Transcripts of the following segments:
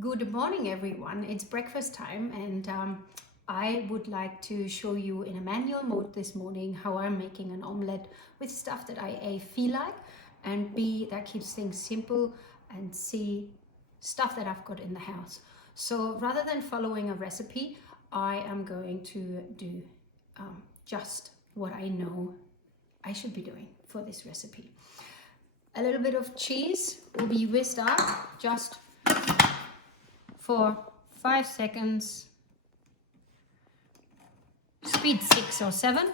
Good morning, everyone. It's breakfast time, and I would like to show you in a manual mode this morning how I'm making an omelette with stuff that I A, feel like, and B, that keeps things simple, and C, stuff that I've got in the house. So rather than following a recipe, I am going to do just what I know I should be doing for this recipe. A little bit of cheese will be whisked up just for 5 seconds, speed 6 or 7.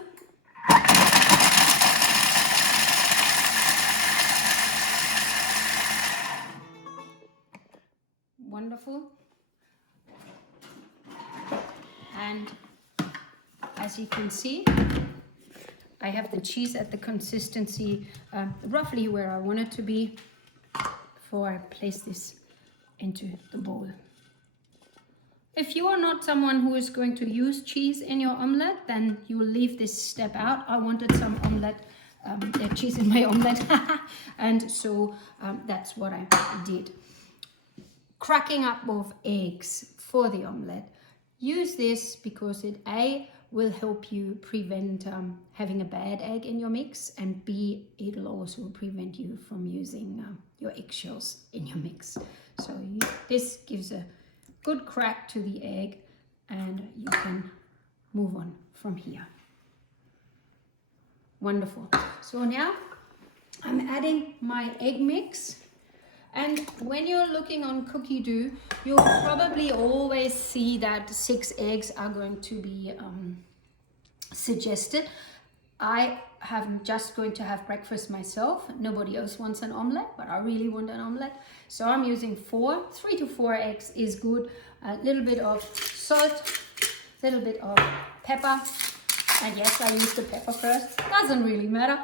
Wonderful. And as you can see, I have the cheese at the consistency roughly where I want it to be before I place this into the bowl. If you are not someone who is going to use cheese in your omelette, then you will leave this step out. I wanted some omelette, cheese in my omelette, and so that's what I did. Cracking up of eggs for the omelette. Use this because it A, will help you prevent having a bad egg in your mix, and B, it'll also prevent you from using your eggshells in your mix. So this gives a good crack to the egg, and you can move on from here. Wonderful. So now I'm adding my egg mix, and when you're looking on cookie dough, you'll probably always see that 6 eggs are going to be suggested. I am just going to have breakfast myself. Nobody else wants an omelette, but I really want an omelette. So I'm using 4. 3 to 4 eggs is good. A little bit of salt, a little bit of pepper. And yes, I use the pepper first. Doesn't really matter.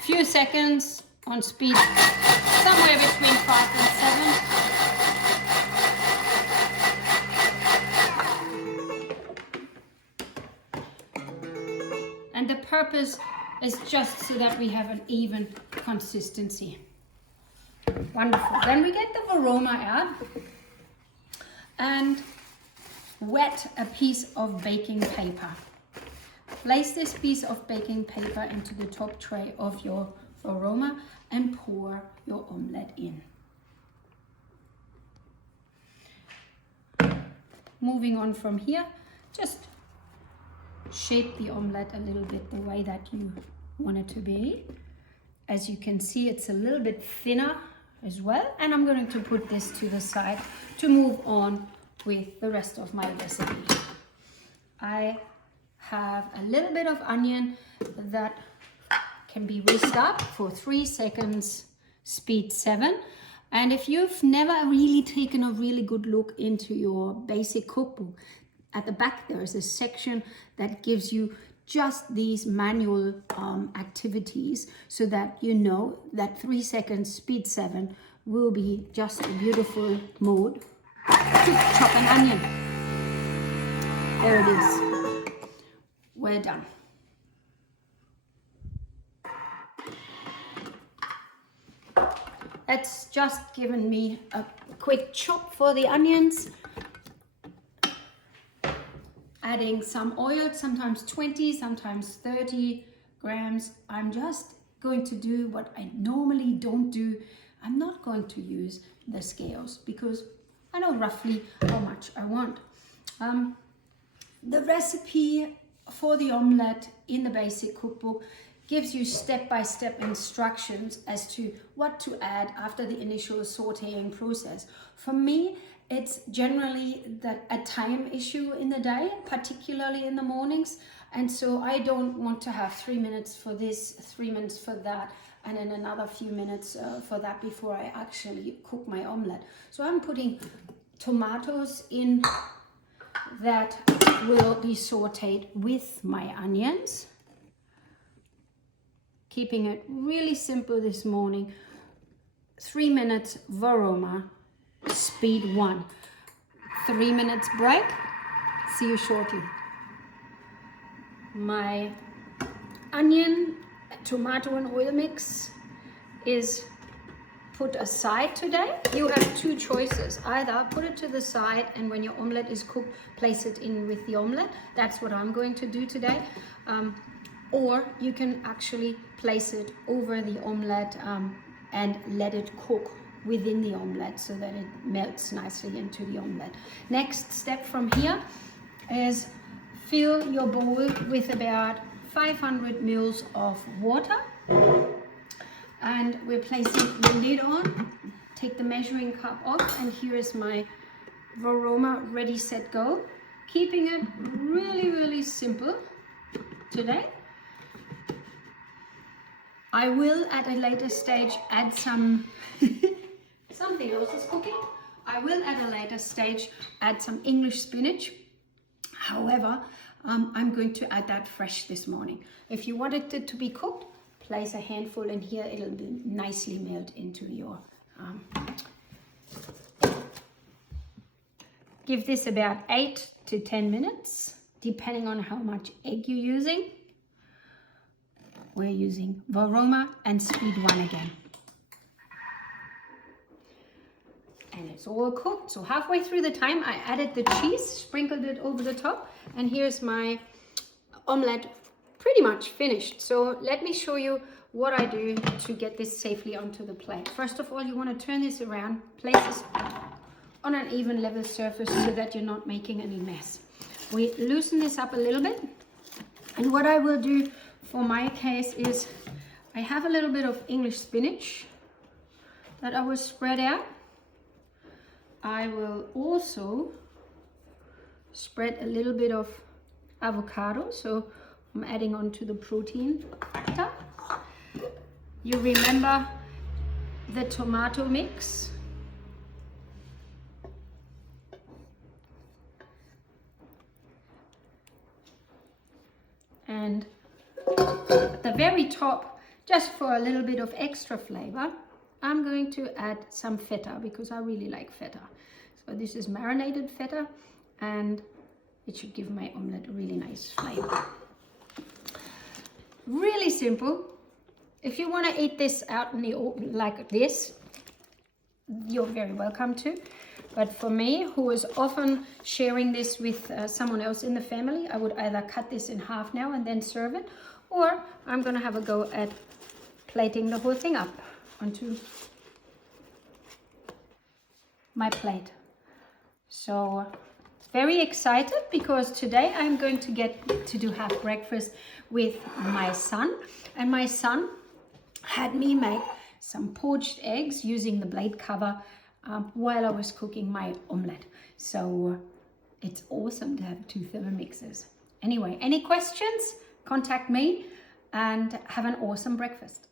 Few seconds on speed, somewhere between 5 and 7. And the purpose is just so that we have an even consistency. Wonderful. Then we get the Varoma out and wet a piece of baking paper. Place this piece of baking paper into the top tray of your Varoma and pour your omelette in. Moving on from here, just shape the omelette a little bit the way that you want it to be. As you can see, it's a little bit thinner as well, and I'm going to put this to the side to move on with the rest of my recipe. I have a little bit of onion that can be whisked up for 3 seconds, speed 7. And if you've never really taken a really good look into your basic cookbook, at the back there is a section that gives you just these manual activities, so that you know that 3 seconds, speed 7 will be just a beautiful mode to chop an onion. There it is. We're done. That's just given me a quick chop for the onions. Adding some oil, sometimes 20, sometimes 30 grams. I'm just going to do what I normally don't do. I'm not going to use the scales because I know roughly how much I want. The recipe for the omelette in the basic cookbook gives you step-by-step instructions as to what to add after the initial sautéing process. For me, it's generally a time issue in the day, particularly in the mornings. And so I don't want to have 3 minutes for this, 3 minutes for that, and then another few minutes for that before I actually cook my omelette. So I'm putting tomatoes in that will be sauteed with my onions. Keeping it really simple this morning. 3 minutes Varoma, speed 1. 3 minutes break. See you shortly. My onion tomato and oil mix is put aside today. You have two choices. Either put it to the side and when your omelette is cooked, place it in with the omelette. That's what I'm going to do today. Or you can actually place it over the omelette and let it cook within the omelette so that it melts nicely into the omelette. Next step from here is fill your bowl with about 500 ml of water. And we're placing the lid on. Take the measuring cup off, and here is my Varoma ready, set, go. Keeping it really, really simple today. I will at a later stage add something else is cooking. I will at a later stage add some English spinach. However, I'm going to add that fresh this morning. If you wanted it to be cooked, place a handful in here. It'll be nicely melt into your give this about 8 to 10 minutes depending on how much egg you're using. We're using Varoma and speed 1 again. And it's all cooked. So halfway through the time I added the cheese, sprinkled it over the top, and here's my omelette pretty much finished. So let me show you what I do to get this safely onto the plate. First of all, you want to turn this around, place this on an even level surface so that you're not making any mess. We loosen this up a little bit, and what I will do for my case is I have a little bit of English spinach that I will spread out. I will also spread a little bit of avocado, so I'm adding on to the protein factor. You remember the tomato mix. And at the very top, just for a little bit of extra flavor, I'm going to add some feta because I really like feta. So this is marinated feta, and it should give my omelette a really nice flavor. Really simple. If you want to eat this out in the open like this, you're very welcome to. But for me, who is often sharing this with someone else in the family, I would either cut this in half now and then serve it, or I'm going to have a go at plating the whole thing up onto my plate. So very excited because today I'm going to get to have breakfast with my son, and my son had me make some poached eggs using the blade cover while I was cooking my omelette. So it's awesome to have 2 Thermomixes. Anyway, any questions? Contact me, and have an awesome breakfast.